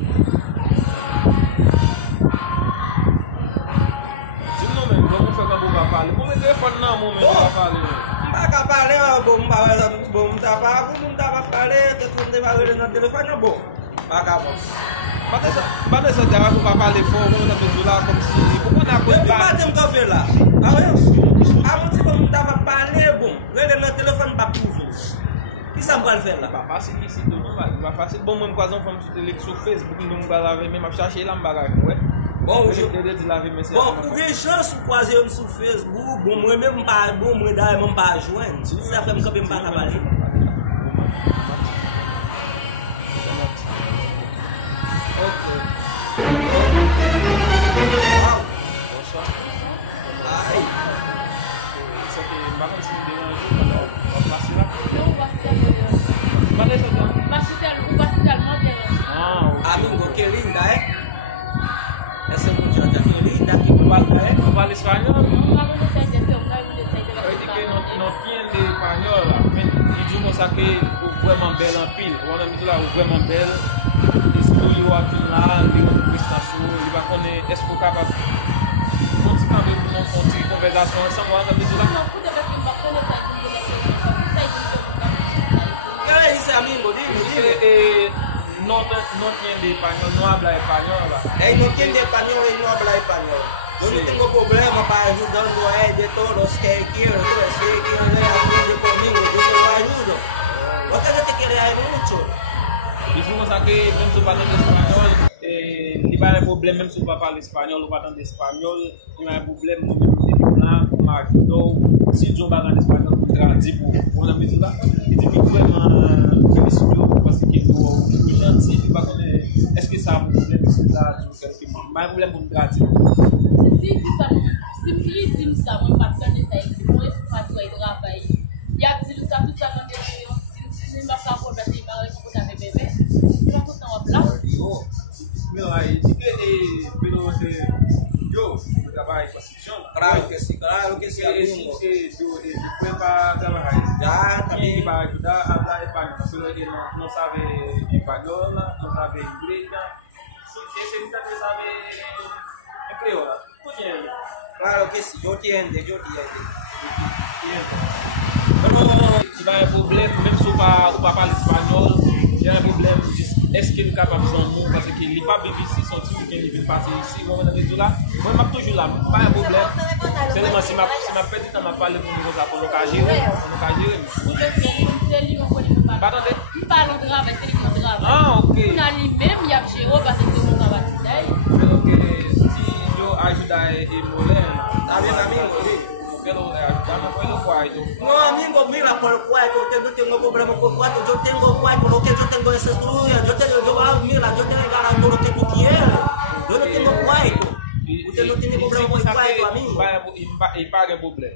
Dis-nous même, comment faire quand vous va parler? Comment téléphone non, mon même va parler? Pas parler, bon, t'as pas parler, t'es pas dans le téléphone, bon. Pas capable. Pas de ça, tu vas pas parler fort, on a besoin là comme si. Pourquoi on a Je pas pas te faire là. Ah ouais? Avant si comme t'as pas parler, bon, le téléphone pas trouver. Qui ça va le faire là? pas facile ici, tout normal. Pas facile. Bon, même par exemple, sur Facebook, nous va laver, même à chercher la bagage, ouais. Bon, bon, pour les chances de croiser sur Facebook, bon, moi même pas, bon, moi d'ailleurs même pas joindre. Ça fait quand même pas parler. Ok. Bonsoir. Aïe. C'est que ma femme se dérange, on va passer là. Non, on va se faire. Pas de ça, Amigo, que linda, ¿eh? Esa muchacha, que linda, que ¿no vale español? No vamos a hacer de Oye, que no entiende español, y yo no saqué vraiment belle en pile. On a mis là vraiment belle. L'esprit au final, il y a une prestation, il va connaître, est-ce qu'on est capable de continuer une conversation ensemble, on a mis là. No, puta vez que me bajó de esa ¿Qué le dice amigo? Dime. No entiende español, no habla español. Él no entiende español y no habla español. Yo no tengo problema para ayudando a él de todos los que quiero. Si él quiere ayudar conmigo, yo te lo ayudo. Porque yo te quiero ayudar mucho. Il faut qu'on sache que même si on parle espagnol, il n'y a pas de problème même si on parle espagnol ou pas dans l'espagnol, il y a un problème si John parle en espagnol, on dit pour on a mis là, il dit que vraiment félicite parce qu'il est gentil, il va connaître est-ce que ça a un problème c'est ça pas un problème pour me traduire. Si ça si ça moi pas faire ça il moi je pas toi travail. Il y a dit ça tout ça dans des réunions si pas ça pour passer par pour ta bébé. Tu vas tout en là. Mais il dit que pero yo trabalho com esse jogo. Claro que sim, amigo. Eu fui para trabalhar. Já, também. E vai ajudar a falar espanhol. Porque ele não sabe espanhol, não sabe inglês. Esse muita gente sabe creola. Claro que sim, eu entendo. Pero il va y avoir un problème, même si on parle espagnol, il y a un problème. Est-ce qu'il est capable de faire un mot parce qu'il n'est pas vivre ici, son type qu'il veut passer ici, moi je suis là, moi je suis toujours là, pas un problème. Seulement si ma petite m'a parlé pour nous ça pour le cas gérer, pas attendez. Il parle de travail, c'est le travail. Ah OK. On a lui-même il y a géré parce que c'est mon travail. OK, si yo ajuda e mulher, Tá vendo, amigo? quero ajudar no pelo quarto. No, amigo, mira por cuarto, yo no tengo problema por cuarto, yo tengo cuarto, lo que yo tengo es estudio, mira, yo te regalo lo que tú quieres, yo no tengo cuarto, usted no tiene problema por cuarto, amigo. Il paga problème.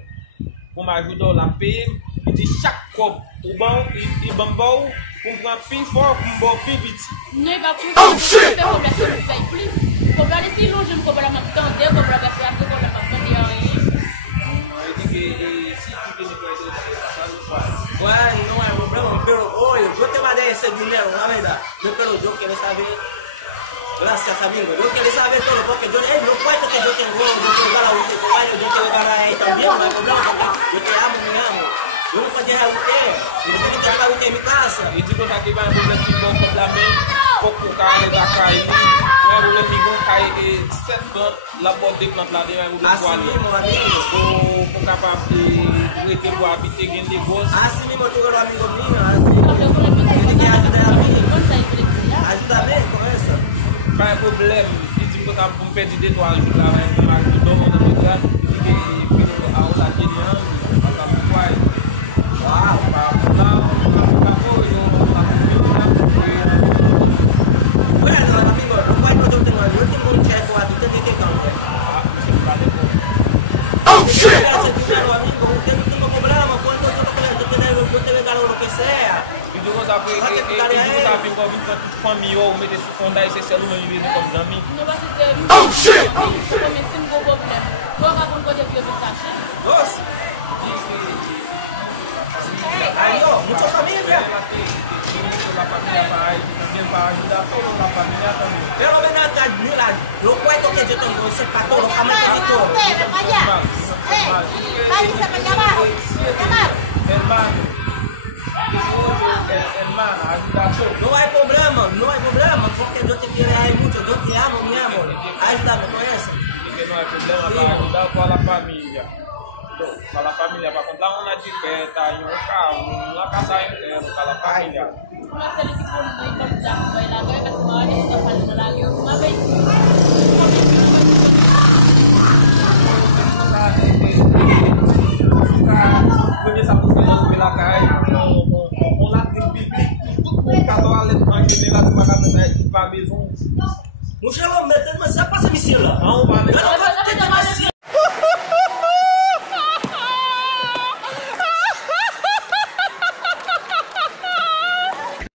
Pour m'ajudar la paix, il dit chaque cop, il bambou, pour prendre plus fort, pour me plus vite. Ne va plus faire population qui paye plus. Pour regarder si l'on je me comprends la tenter, pour la personne qui comprend la tenter. Il dit que si tu veux nettoyer ça le soir. Bueno, no hay problema, pero oye, yo te mandé ese dinero, la verdad, pero yo quiero saber, gracias amigo, yo quiero saber todo, porque yo, los cuartos que yo tengo, yo quiero dar a usted, yo quiero dar a él también, no hay problema, porque yo te amo, me amo. Yo no puedo dejar a usted, yo tengo que dejar a usted en mi casa. Il dit que ça qui va un problème qui va comme la main, faut qu'on carre la caille, un problème qui va caille et 7 plantes, la boîte de plantes là, un problème Así pour aller. mismo, amigo. Pour capable de rester pour habiter gain des gosses. Así mismo tú eres amigo mío, así. Tienes que ayudar a mí. Ayúdame con eso. Pas un problème, il dit que ça pour me perdre des toiles, je travaille avec ma couteau, on a mis là, il dit que à on s'attend bien, parce que pourquoi Wow. Bueno, amigo, los cuartos yo tengo un checo, tú tienes que cambiar. Oh shit! Amigo, usted no tengo problema, cuánto yo te regalo lo que sea. E de você sabe que quando vem com família ou meter su fonda esse celular em vez de como ami. Oh shit! Comecei um pouco problema. Vou acabar com coisa que eu vou taxar. Nossa. Aí, ó, muita família. la família vai também para ajudar toda a família também. Pelo menos acá mira, lo cuento que yo tengo ese patrón, caminando todo. Váyase para allá abajo. Hermano, ayuda a todos. No hay problema, porque yo te quiero ahí mucho, yo te amo, mi amor. Ayúdame con eso. E que não é problema para ajudar com a família. Para a família, para comprar uma jipeta, um carro, uma casa inteira, para a família. Cuma sekali pun dari pemuda kembali lagi ke semua di depan lagi. Cuma baik. Conheça a profissão pela caia, com latim bíblico, com católico, com uma casa para mesmo. Muchas veces me pasa mi cielo. Não, Yo no puedo tener más cielo.